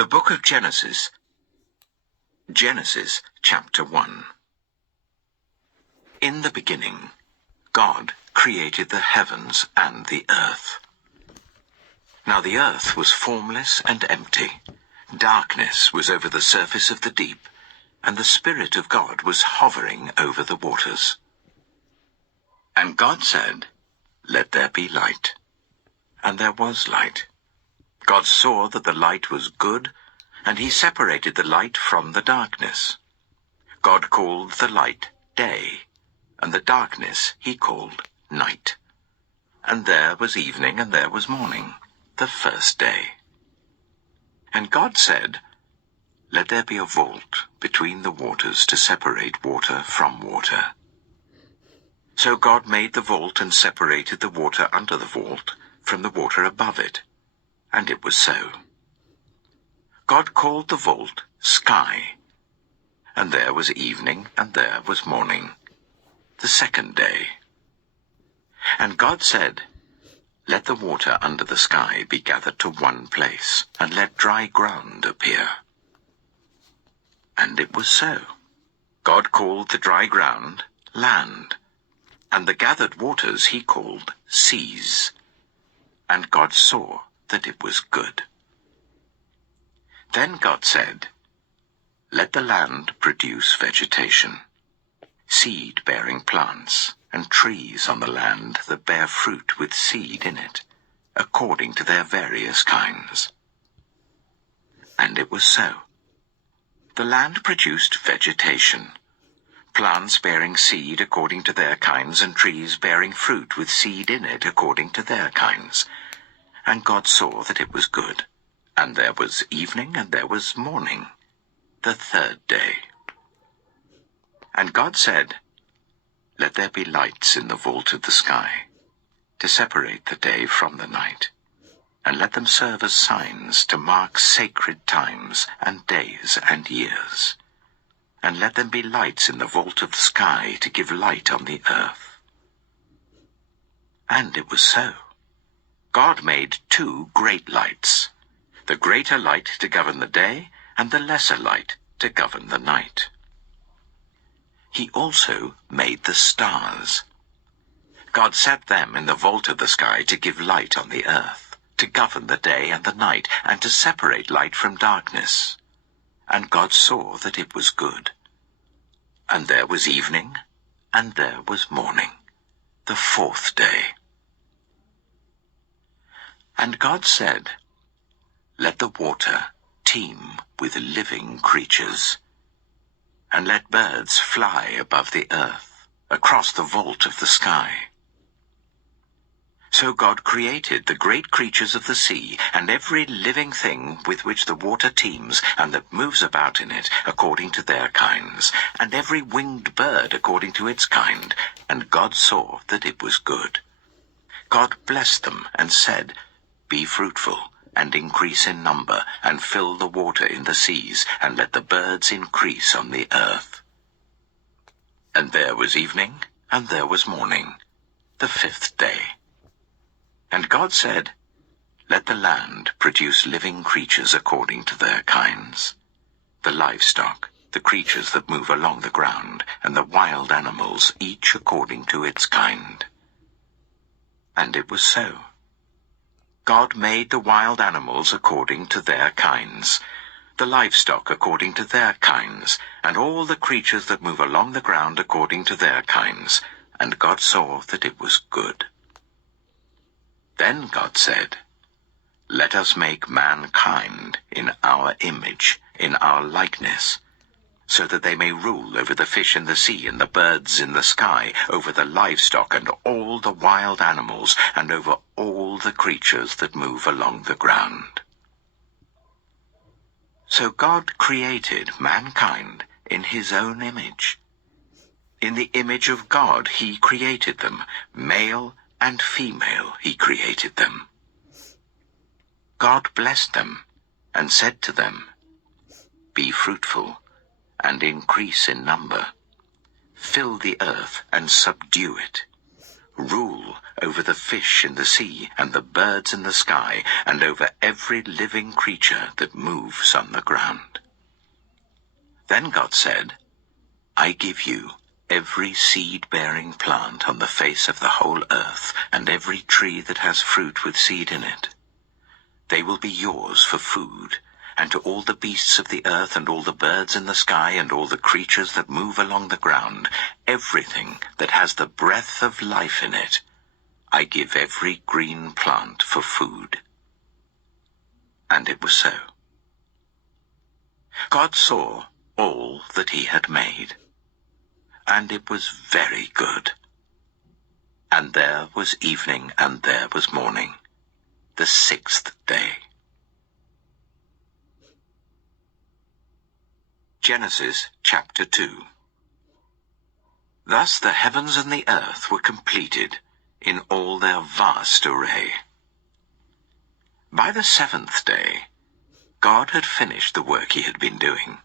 The book of Genesis. Genesis chapter 1. In the beginning, God created the heavens and the earth. Now the earth was formless and empty. Darkness was over the surface of the deep, and the Spirit of God was hovering over the waters. And God said, "Let there be light." And there was light. God saw that the light was good, and he separated the light from the darkness. God called the light day, and the darkness he called night. And there was evening and there was morning, the first day. And God said, "Let there be a vault between the waters to separate water from water." So God made the vault and separated the water under the vault from the water above it. And it was so. God called the vault sky. And there was evening and there was morning, the second day. And God said, "Let the water under the sky be gathered to one place, and let dry ground appear." And it was so. God called the dry ground land, and the gathered waters he called seas. And God saw that it was good. Then God said, "Let the land produce vegetation, seed-bearing plants, and trees on the land that bear fruit with seed in it, according to their various kinds." And it was so. The land produced vegetation, plants bearing seed according to their kinds, and trees bearing fruit with seed in it according to their kinds. And God saw that it was good. And there was evening and there was morning, the third day. And God said, "Let there be lights in the vault of the sky, to separate the day from the night, and let them serve as signs to mark sacred times and days and years. And let them be lights in the vault of the sky to give light on the earth." And it was so. God made two great lights, the greater light to govern the day, and the lesser light to govern the night. He also made the stars. God set them in the vault of the sky to give light on the earth, to govern the day and the night, and to separate light from darkness. And God saw that it was good. And there was evening, and there was morning, the fourth day. And God said, "Let the water teem with living creatures, and let birds fly above the earth, across the vault of the sky." So God created the great creatures of the sea, and every living thing with which the water teems, and that moves about in it, according to their kinds, and every winged bird according to its kind. And God saw that it was good. God blessed them and said, "Be fruitful, and increase in number, and fill the water in the seas, and let the birds increase on the earth." And there was evening, and there was morning, the fifth day. And God said, "Let the land produce living creatures according to their kinds, the livestock, the creatures that move along the ground, and the wild animals, each according to its kind." And it was so. God made the wild animals according to their kinds, the livestock according to their kinds, and all the creatures that move along the ground according to their kinds. And God saw that it was good. Then God said, "Let us make mankind in our image, in our likeness, so that they may rule over the fish in the sea and the birds in the sky, over the livestock and all the wild animals, and over all the creatures that move along the ground." So God created mankind in his own image. In the image of God he created them, male and female he created them. God blessed them and said to them, "Be fruitful and increase in number. Fill the earth and subdue it. rule over the fish in the sea and the birds in the sky and over every living creature that moves on the ground. Then God said, I give you every seed-bearing plant on the face of the whole earth, and every tree that has fruit with seed in it. They will be yours for food, and to all the beasts of the earth and all the birds in the sky and all the creatures that move along the ground, everything that has the breath of life in it, I give every green plant for food. And it was so. God saw all that he had made, and it was very good. And there was evening, and there was morning, the sixth day. Genesis chapter 2. Thus the heavens and the earth were completed in all their vast array. By the seventh day, God had finished the work he had been doing.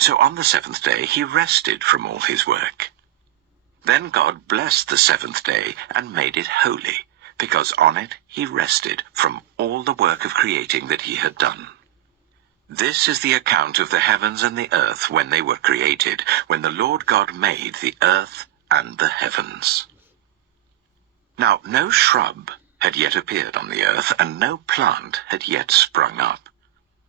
So on the seventh day he rested from all his work. Then God blessed the seventh day and made it holy, because on it he rested from all the work of creating that he had done. This is the account of the heavens and the earth when they were created, when the Lord God made the earth and the heavens. Now no shrub had yet appeared on the earth, and no plant had yet sprung up.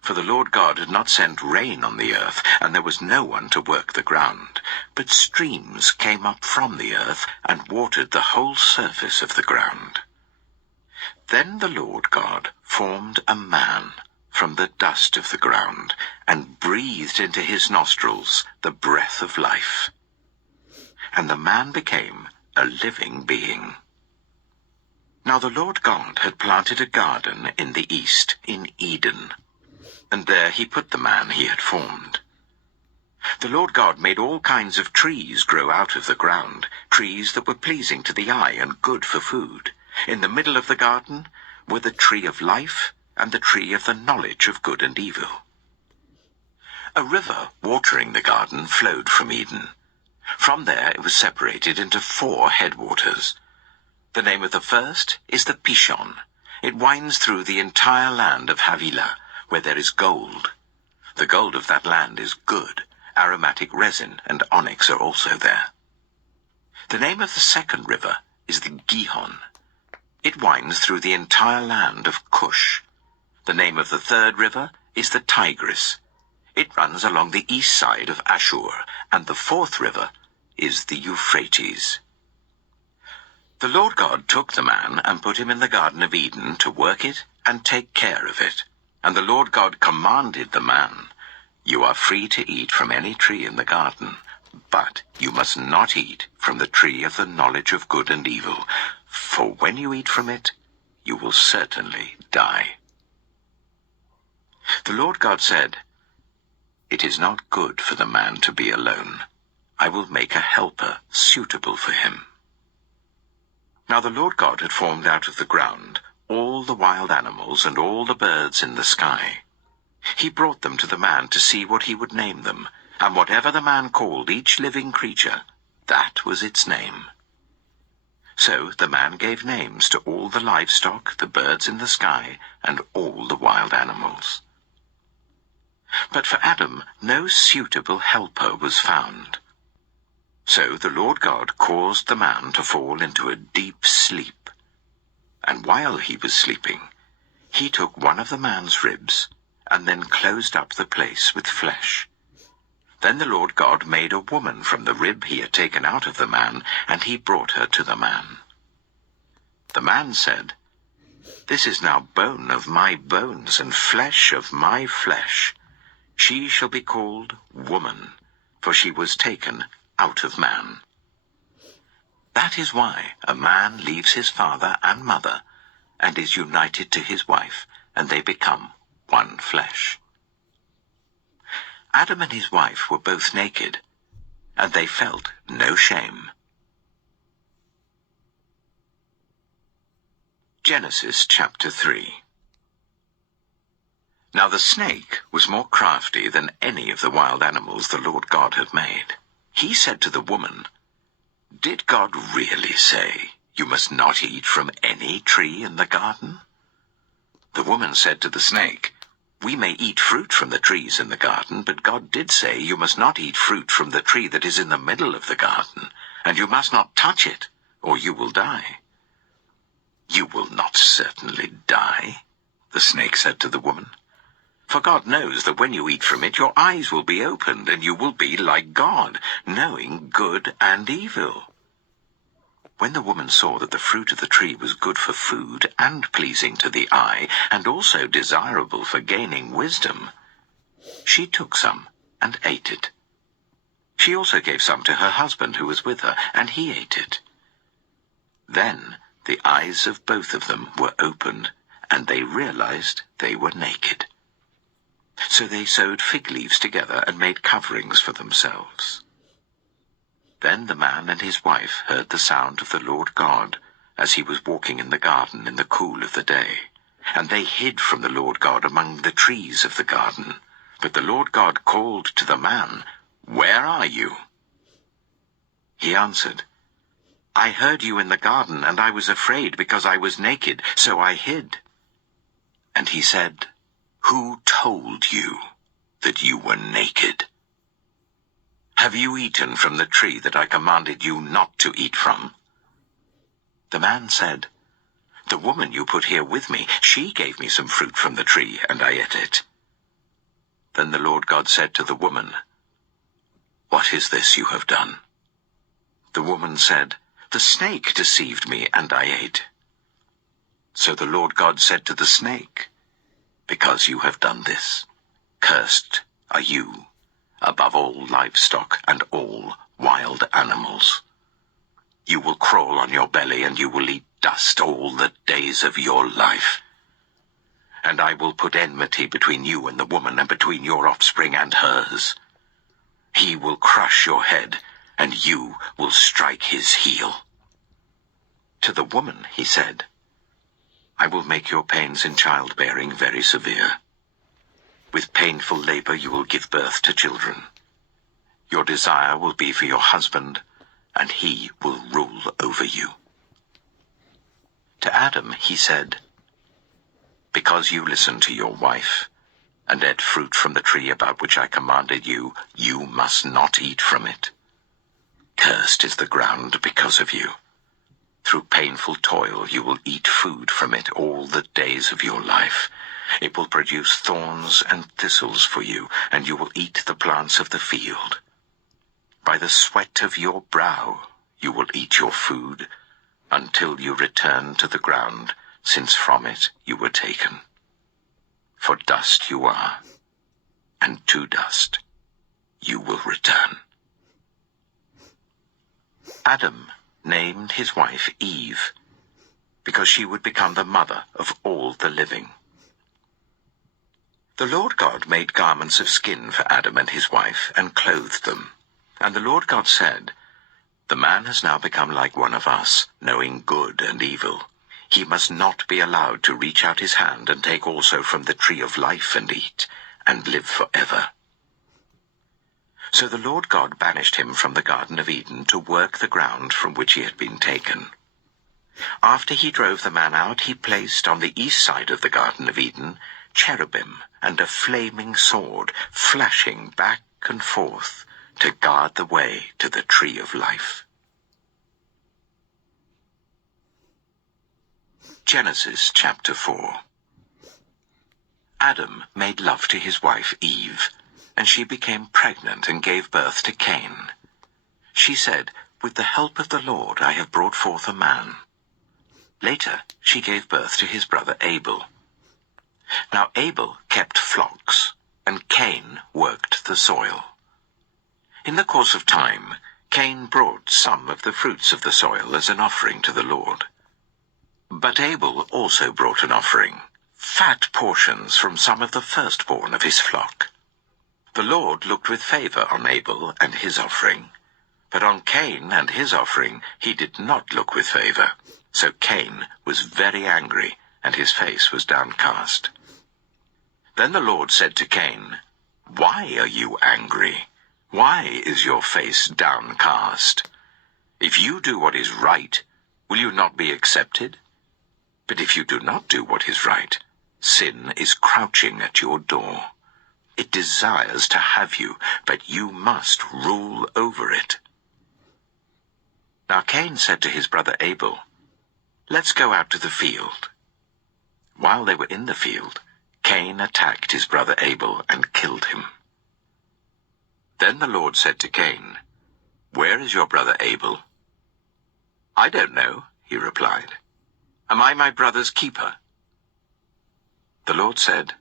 For the Lord God had not sent rain on the earth, and there was no one to work the ground. But streams came up from the earth and watered the whole surface of the ground. Then the Lord God formed a man from the dust of the ground, and breathed into his nostrils the breath of life. And the man became a living being. Now the Lord God had planted a garden in the east, in Eden, and there he put the man he had formed. The Lord God made all kinds of trees grow out of the ground, trees that were pleasing to the eye and good for food. In the middle of the garden were the tree of life and the tree of the knowledge of good and evil. A river watering the garden flowed from Eden. From there it was separated into 4 headwaters. The name of the first is the Pishon. It winds through the entire land of Havilah, where there is gold. The gold of that land is good. Aromatic resin and onyx are also there. The name of the second river is the Gihon. It winds through the entire land of Cush. The name of the third river is the Tigris. It runs along the east side of Ashur, and the fourth river is the Euphrates. The Lord God took the man and put him in the Garden of Eden to work it and take care of it. And the Lord God commanded the man, You are free to eat from any tree in the garden, but you must not eat from the tree of the knowledge of good and evil, for when you eat from it, you will certainly die. The Lord God said, It is not good for the man to be alone. I will make a helper suitable for him. Now the Lord God had formed out of the ground all the wild animals and all the birds in the sky. He brought them to the man to see what he would name them, and whatever the man called each living creature, that was its name. So the man gave names to all the livestock, the birds in the sky, and all the wild animals. But for Adam no suitable helper was found. So the Lord God caused the man to fall into a deep sleep. And while he was sleeping, he took one of the man's ribs, and then closed up the place with flesh. Then the Lord God made a woman from the rib he had taken out of the man, and he brought her to the man. The man said, This is now bone of my bones and flesh of my flesh. She shall be called woman, for she was taken out of man. That is why a man leaves his father and mother and is united to his wife, and they become one flesh. Adam and his wife were both naked, and they felt no shame. Genesis chapter 3. Now the snake was more crafty than any of the wild animals the Lord God had made. He said to the woman, Did God really say, You must not eat from any tree in the garden." The woman said to the snake, "We may eat fruit from the trees in the garden, but God did say you must not eat fruit from the tree that is in the middle of the garden, and you must not touch it, or you will die." "You will not certainly die," the snake said to the woman. "For God knows that when you eat from it, your eyes will be opened, and you will be like God, knowing good and evil." When the woman saw that the fruit of the tree was good for food and pleasing to the eye, and also desirable for gaining wisdom, she took some and ate it. She also gave some to her husband who was with her, and he ate it. Then the eyes of both of them were opened, and they realized they were naked. So they sewed fig leaves together and made coverings for themselves. Then the man and his wife heard the sound of the Lord God as he was walking in the garden in the cool of the day. And they hid from the Lord God among the trees of the garden. But the Lord God called to the man, "Where are you?" He answered, "I heard you in the garden, and I was afraid because I was naked, so I hid." And he said, "Who told you that you were naked? Have you eaten from the tree that I commanded you not to eat from?" The man said, "The woman you put here with me, she gave me some fruit from the tree, and I ate it." Then the Lord God said to the woman, "What is this you have done?" The woman said, "The snake deceived me, and I ate." So the Lord God said to the snake, "Because you have done this, cursed are you above all livestock and all wild animals. You will crawl on your belly, and you will eat dust all the days of your life. And I will put enmity between you and the woman, and between your offspring and hers. He will crush your head, and you will strike his heel." To the woman he said, "I will make your pains in childbearing very severe. With painful labor you will give birth to children. Your desire will be for your husband, and he will rule over you." To Adam he said, "Because you listened to your wife, and ate fruit from the tree about which I commanded you, you must not eat from it. Cursed is the ground because of you. Through painful toil you will eat food from it all the days of your life. It will produce thorns and thistles for you, and you will eat the plants of the field. By the sweat of your brow you will eat your food, until you return to the ground, since from it you were taken. For dust you are, and to dust you will return." Adam named his wife Eve, because she would become the mother of all the living. The Lord God made garments of skin for Adam and his wife, and clothed them. And the Lord God said, "The man has now become like one of us, knowing good and evil. He must not be allowed to reach out his hand and take also from the tree of life and eat, and live forever." So the Lord God banished him from the Garden of Eden to work the ground from which he had been taken. After he drove the man out, he placed on the east side of the Garden of Eden cherubim and a flaming sword, flashing back and forth to guard the way to the tree of life. Genesis chapter 4. Adam made love to his wife Eve, and she became pregnant and gave birth to Cain. She said, "With the help of the Lord I have brought forth a man." Later she gave birth to his brother Abel. Now Abel kept flocks, and Cain worked the soil. In the course of time, Cain brought some of the fruits of the soil as an offering to the Lord. But Abel also brought an offering, fat portions from some of the firstborn of his flock. The Lord looked with favor on Abel and his offering, but on Cain and his offering he did not look with favor. So Cain was very angry, and his face was downcast. Then the Lord said to Cain, "Why are you angry? Why is your face downcast? If you do what is right, Will you not be accepted? But if you do not do what is right, sin is crouching at your door. It desires to have you, but you must rule over it." Now Cain said to his brother Abel, "Let's go out to the field." While they were in the field, Cain attacked his brother Abel and killed him. Then the Lord said to Cain, "Where is your brother Abel?" "I don't know," he replied. "Am I my brother's keeper?" The Lord said,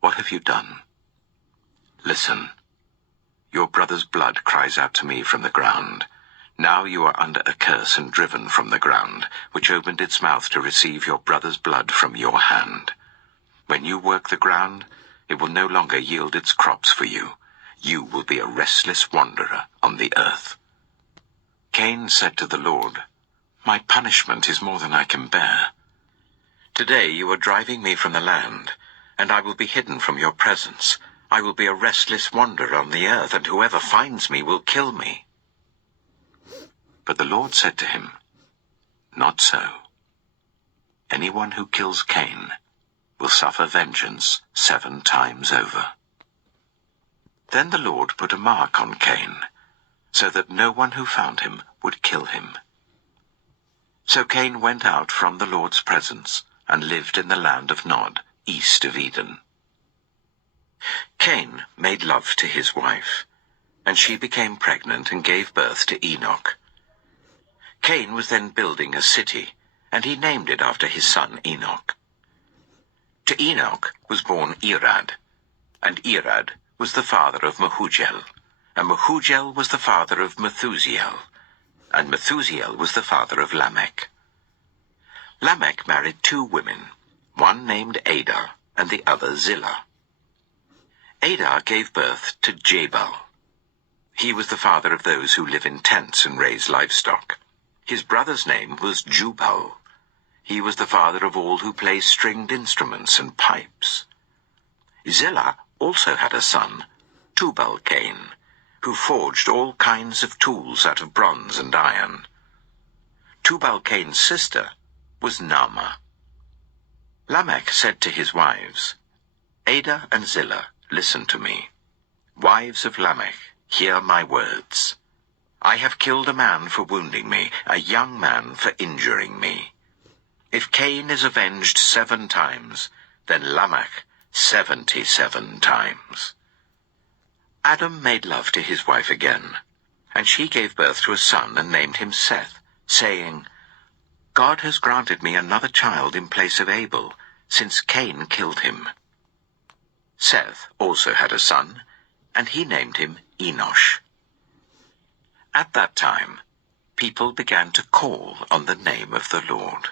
"What have you done? Listen, your brother's blood cries out to me from the ground. Now you are under a curse and driven from the ground, which opened its mouth to receive your brother's blood from your hand. When you work the ground, it will no longer yield its crops for you. You will be a restless wanderer on the earth." Cain said to the Lord, "My punishment is more than I can bear. Today you are driving me from the land, and I will be hidden from your presence. I will be a restless wanderer on the earth, and whoever finds me will kill me." But the Lord said to him, "Not so. Anyone who kills Cain will suffer vengeance 7 times over." Then the Lord put a mark on Cain, so that no one who found him would kill him. So Cain went out from the Lord's presence and lived in the land of Nod, east of Eden. Cain made love to his wife, and she became pregnant and gave birth to Enoch. Cain was then building a city, and he named it after his son Enoch. To Enoch was born Irad, and Irad was the father of Mehujael, and Mehujael was the father of Methusael, and Methusael was the father of Lamech. Lamech married 2 women, one named Ada and the other Zillah. Ada gave birth to Jabal. He was the father of those who live in tents and raise livestock. His brother's name was Jubal. He was the father of all who play stringed instruments and pipes. Zillah also had a son, Tubal-Cain, who forged all kinds of tools out of bronze and iron. Tubal-Cain's sister was Naamah. Lamech said to his wives, "Ada and Zillah, listen to me. Wives of Lamech, hear my words. I have killed a man for wounding me, a young man for injuring me. If Cain is avenged 7 times, then Lamech 77 times. Adam made love to his wife again, and she gave birth to a son and named him Seth, saying, "God has granted me another child in place of Abel, since Cain killed him." Seth also had a son, and he named him Enosh. At that time, people began to call on the name of the Lord.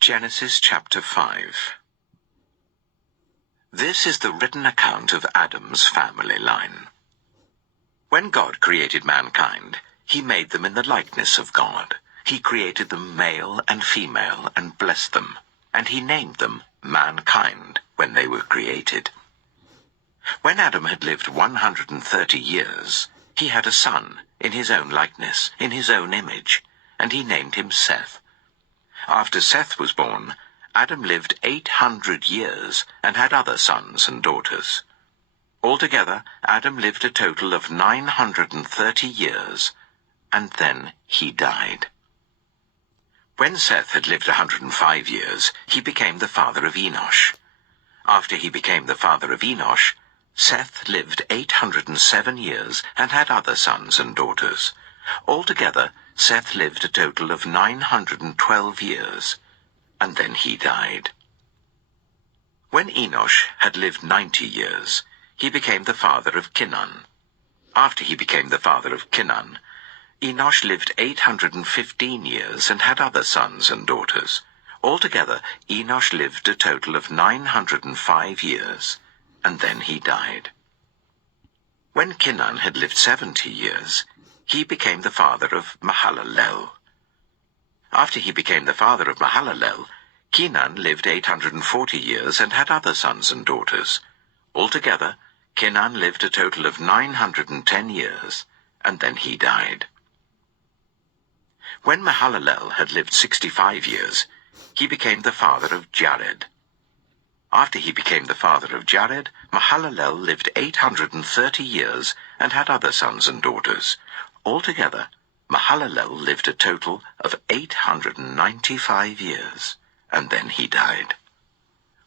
Genesis chapter 5. This is the written account of Adam's family line. When God created mankind, he made them in the likeness of God. He created them male and female and blessed them, and he named them mankind when they were created. When Adam had lived 130 years, he had a son in his own likeness, in his own image, and he named him Seth. After Seth was born, Adam lived 800 years and had other sons and daughters. Altogether, Adam lived a total of 930 years, and then he died. When Seth had lived 105 years, he became the father of Enosh. After he became the father of Enosh, Seth lived 807 years and had other sons and daughters. Altogether, Seth lived a total of 912 years, and then he died. When Enosh had lived 90 years, he became the father of Kenan. After he became the father of Kenan, Enosh lived 815 years and had other sons and daughters. Altogether, Enosh lived a total of 905 years, and then he died. When Kenan had lived 70 years, he became the father of Mahalalel. After he became the father of Mahalalel, Kenan lived 840 years and had other sons and daughters. Altogether, Kenan lived a total of 910 years, and then he died. When Mahalalel had lived 65 years, he became the father of Jared. After he became the father of Jared, Mahalalel lived 830 years and had other sons and daughters. Altogether, Mahalalel lived a total of 895 years, and then he died.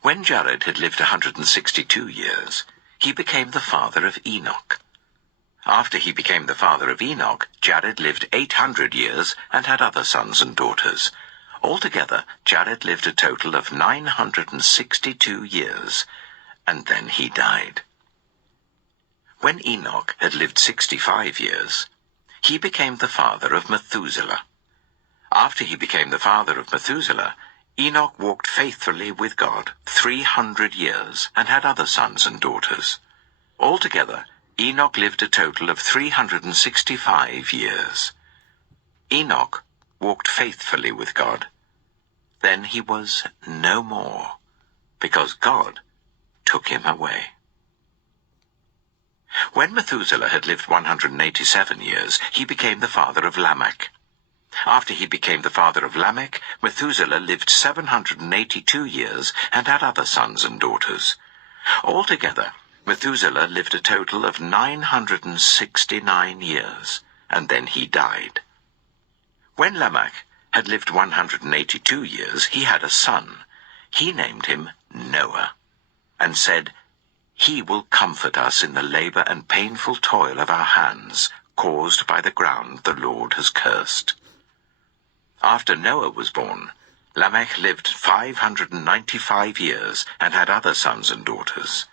When Jared had lived 162 years, he became the father of Enoch. After he became the father of Enoch, Jared lived 800 years and had other sons and daughters. Altogether, Jared lived a total of 962 years, and then he died. When Enoch had lived 65 years, he became the father of Methuselah. After he became the father of Methuselah, Enoch walked faithfully with God 300 years and had other sons and daughters. Altogether, Enoch lived a total of 365 years. Enoch walked faithfully with God. Then he was no more, because God took him away. When Methuselah had lived 187 years, he became the father of Lamech. After he became the father of Lamech, Methuselah lived 782 years and had other sons and daughters. Altogether, Methuselah lived a total of 969 years, and then he died. When Lamech had lived 182 years, he had a son. He named him Noah, and said, "He will comfort us in the labor and painful toil of our hands, caused by the ground the Lord has cursed." After Noah was born, Lamech lived 595 years and had other sons and daughters.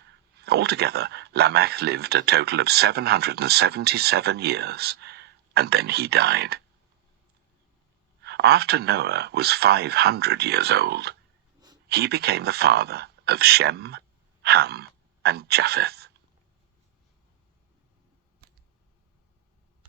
Altogether, Lamech lived a total of 777 years, and then he died. After Noah was 500 years old, he became the father of Shem, Ham, and Japheth.